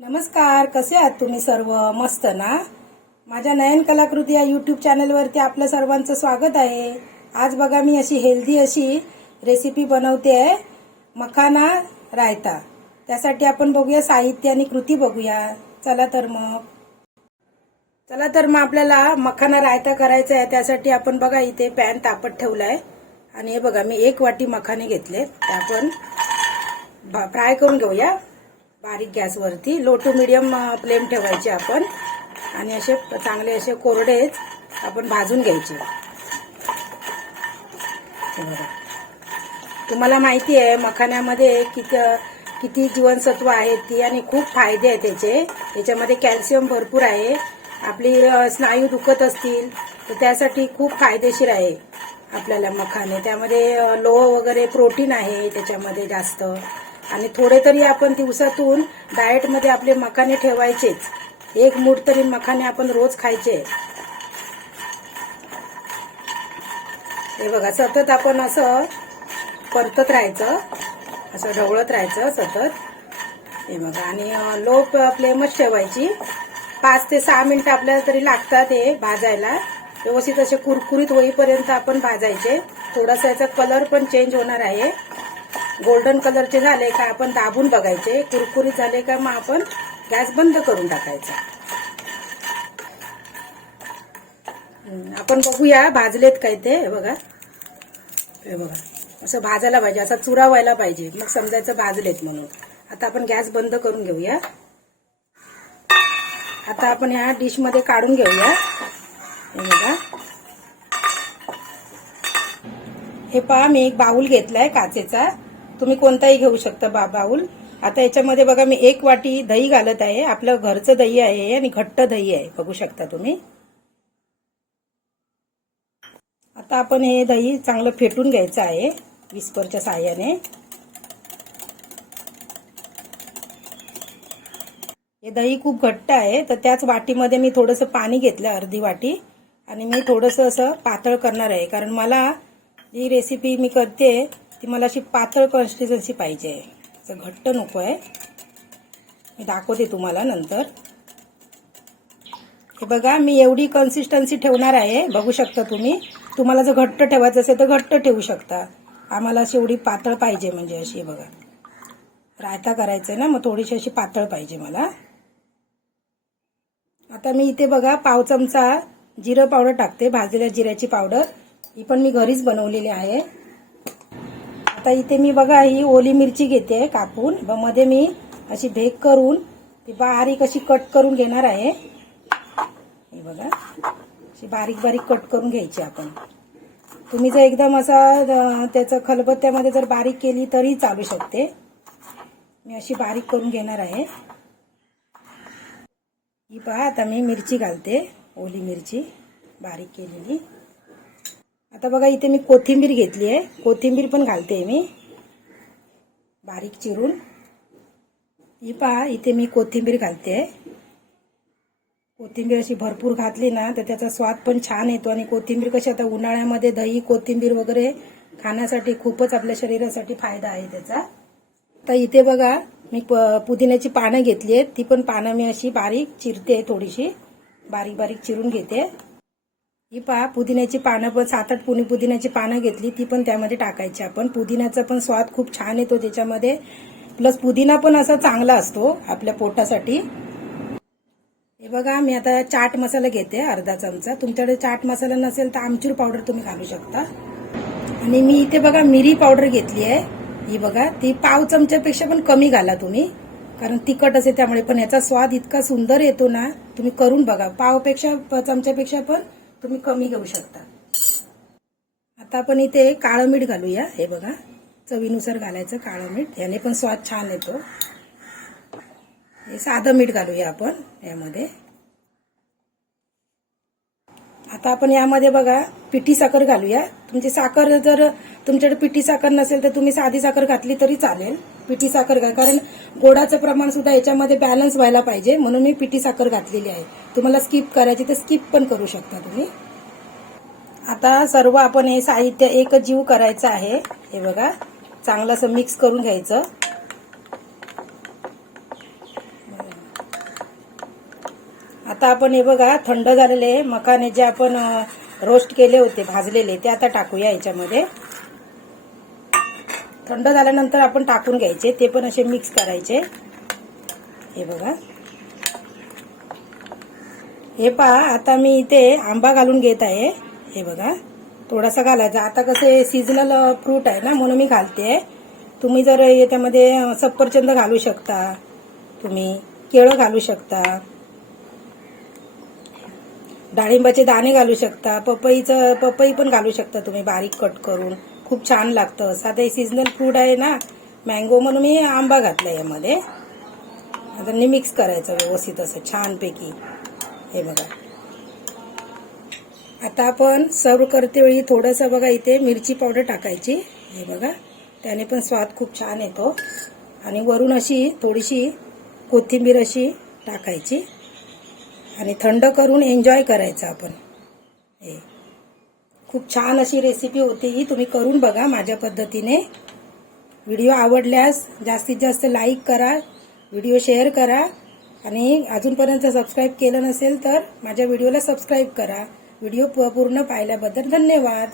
नमस्कार कसे आहात तुम्ही सर्व? मस्त ना? माझ्या नयन कलाकृती या यूट्यूब चॅनलवरती आपलं सर्वांचं स्वागत आहे. आज बघा मी अशी हेल्दी अशी रेसिपी बनवते आहे मखाना रायता. त्यासाठी आपण बघूया साहित्य आणि कृती बघूया. चला तर मग. चला तर मग आपल्याला मखाना रायता करायचा आहे. त्यासाठी आपण बघा इथे पॅन तापत ठेवला आहे आणि हे बघा मी एक वाटी मखाने घेतले ते आपण फ्राय करून घेऊया. बारीक गॅसवरती लो टू मिडियम फ्लेम ठेवायचे आपण. आणि असे चांगले असे कोरडेच आपण भाजून घ्यायचे. तुम्हाला माहिती आहे मखाण्यामध्ये किती किती जीवनसत्व आहेत ती आणि खूप फायदे आहेत त्याचे त्याच्यामध्ये कॅल्शियम भरपूर आहे. आपली स्नायू दुखत असतील तर त्यासाठी खूप फायदेशीर आहे आपल्याला मखाने त्यामध्ये लोह वगैरे प्रोटीन आहे त्याच्यामध्ये जास्त. आणि थोडे तरी आपण दिवसातून डाएटमध्ये आपले मखाने ठेवायचेच. एक मूठ तरी मखाने आपण रोज खायचे. हे बघा सतत आपण असं परतत राहायचं. असं ढवळत राहायचं सतत. हे बघा आणि लो फ्लेमच ठेवायची. पाच ते सहा मिनिटं आपल्याला तरी लागतात हे भाजायला. व्यवस्थित असे कुरकुरीत होईपर्यंत आपण भाजायचे. थोडासा याचा कलर पण चेंज होणार आहे. गोल्डन कलरचे झाले का आपण दाबून बघायचे. कुरकुरीत झाले का मग आपण गॅस बंद करून टाकायचा. आपण बघूया भाजलेत काय ते हे बघा. हे बघा. असं भाजायला पाहिजे असा चुरा व्हायला पाहिजे. मग समजायचं भाजलेत म्हणून. आता आपण गॅस बंद करून घेऊया. आता आपण ह्या डिशमध्ये काढून घेऊया. हे बघा. हे पहा मी एक बाऊल घेतलाय काचेचा. तुम्ही कोणताही घेऊ शकता बा बाऊल आता याच्यामध्ये बघा मी एक वाटी दही घालत आहे. आपलं घरचं दही आहे आणि घट्ट दही आहे. बघू शकता तुम्ही. आता आपण हे दही चांगलं फेटून घ्यायचं आहे विस्करच्या साह्याने हे दही खूप घट्ट आहे तर त्याच वाटीमध्ये मी थोडंसं पाणी घेतलं अर्धी वाटी. आणि मी थोडंसं असं पातळ करणार आहे. कारण मला जी रेसिपी मी करते ती मला अशी पातळ कन्सिस्टन्सी पाहिजे. असं घट्ट नको आहे. मी दाखवते तुम्हाला नंतर. हे बघा मी एवढी कन्सिस्टन्सी ठेवणार आहे. बघू शकता तुम्ही. तुम्हाला जर घट्ट ठेवायचं असेल तर घट्ट ठेवू शकता. आम्हाला अशी एवढी पातळ पाहिजे म्हणजे अशी बघा. रायता करायचं आहे ना मग थोडीशी अशी पातळ पाहिजे मला. आता मी इथे बघा पाव चमचा जिरं पावडर टाकते. भाजलेल्या जिऱ्याची पावडर. ही पण मी घरीच बनवलेली आहे. आता इथे मी बघा ही ओली मिरची घेते कापून. मध्ये मी अशी भेक करून ती बारीक अशी कट करून घेणार आहे. हे बघा अशी बारीक बारीक कट करून घ्यायची आपण. तुम्ही जर एकदम असा त्याचं खलबत्त्यामध्ये जर बारीक केली तरी चालू शकते. मी अशी बारीक करून घेणार आहे. ही पहा आता मी मिरची घालते ओली मिरची बारीक केलेली. आता बघा इथे मी कोथिंबीर घेतली आहे. कोथिंबीर पण घालते मी. बारीक चिरून. ही पहा इथे मी कोथिंबीर घालते. कोथिंबीर अशी भरपूर घातली ना तर त्याचा स्वाद पण छान येतो. आणि कोथिंबीर कशी आता उन्हाळ्यामध्ये दही कोथिंबीर वगैरे खाण्यासाठी खूपच आपल्या शरीरासाठी फायदा आहे त्याचा. तर इथे बघा मी प- पुदिन्याची पानं घेतली आहेत. ती पण पानं मी अशी बारीक चिरते थोडीशी. बारीक बारीक चिरून घेते. ही पहा पुदिन्याची पानं पण सात आठ पुणे पुदिन्याची पानं घेतली ती पण त्यामध्ये टाकायची आपण. पुदिन्याचा पण स्वाद खूप छान येतो त्याच्यामध्ये. प्लस पुदिना पण असा चांगला असतो आपल्या पोटासाठी. हे बघा मी आता चाट मसाला घेते अर्धा चमचा. तुमच्याकडे चाट मसाला नसेल तर आमचूर पावडर तुम्ही घालू शकता. आणि मी इथे बघा मिरी पावडर घेतली आहे. ही बघा ती पाव चमच्यापेक्षा पण कमी घाला तुम्ही. कारण तिखट असे त्यामुळे पण याचा स्वाद इतका सुंदर येतो ना तुम्ही करून बघा. पावपेक्षा प- चमच्यापेक्षा पण तुम्ही कमी घेऊ शकता. आता आपण इथे काळं मीठ घालूया. हे बघा चवीनुसार घालायचं काळं मीठ. याने पण स्वाद छान येतो. हे साधं मीठ घालूया आपण यामध्ये. आता आपण यामध्ये बघा पिठी साखर घालूया. तुमची साखर जर तुमच्याकडे पिठी साखर नसेल तर तुम्ही साधी साखर घातली तरी चालेल. पिठी साखर घाल कारण गोडाचं प्रमाण सुद्धा याच्यामध्ये बॅलन्स व्हायला पाहिजे. म्हणून मी पिठी साखर घातलेली आहे. तुम्हाला स्किप करायची तर स्किप पण करू शकता तुम्ही. आता सर्व आपण हे साहित्य एक जीव करायचं आहे. हे बघा. चांगलं असं मिक्स करून घ्यायचं. आता आपण हे बघा. थंड झालेले मकाने जे आपण रोस्ट केले होते भाजलेले ते आता टाकूया याच्यामध्ये. थंड झाल्यानंतर आपण टाकून घ्यायचे ते पण असे मिक्स करायचे. हे बघा. हे पहा आता मी इथे आंबा घालून घेत आहे. हे बघा थोडासा घालायचा. आता कसं सीझनल फ्रूट आहे ना म्हणून मी घालते. तुम्ही जर याच्यामध्ये सफरचंद घालू शकता. तुम्ही केळं घालू शकता. डाळिंबाचे दाणे घालू शकता. पपईचं पपई पण घालू शकता तुम्ही बारीक कट करून. खूप छान लागतं. साधं सीझनल फ्रूट आहे ना मँगो म्हणून मी आंबा घातला यामध्ये. आता मिक्स करायचं व्यवस्थित असं छानपैकी. हे बघा. आता आपण सर्व करते वेळी थोडंसं बघा इथे मिरची पावडर टाकायची. हे बघा. त्याने पण स्वाद खूप छान येतो. आणि वरून अशी थोडीशी कोथिंबीर अशी टाकायची. आणि थंड करून एन्जॉय करायचं आपण. हे. खूप छान अशी रेसिपी होती ही तुम्ही करून बघा माझ्या पद्धतीने. व्हिडिओ आवडल्यास जास्तीत जास्त लाईक करा व्हिडिओ शेअर करा आणि अजूनपर्यंत सबस्क्राईब केलं नसेल तर माझ्या व्हिडिओला सबस्क्राईब करा. व्हिडिओ पूर्ण पाहिल्याबद्दल धन्यवाद.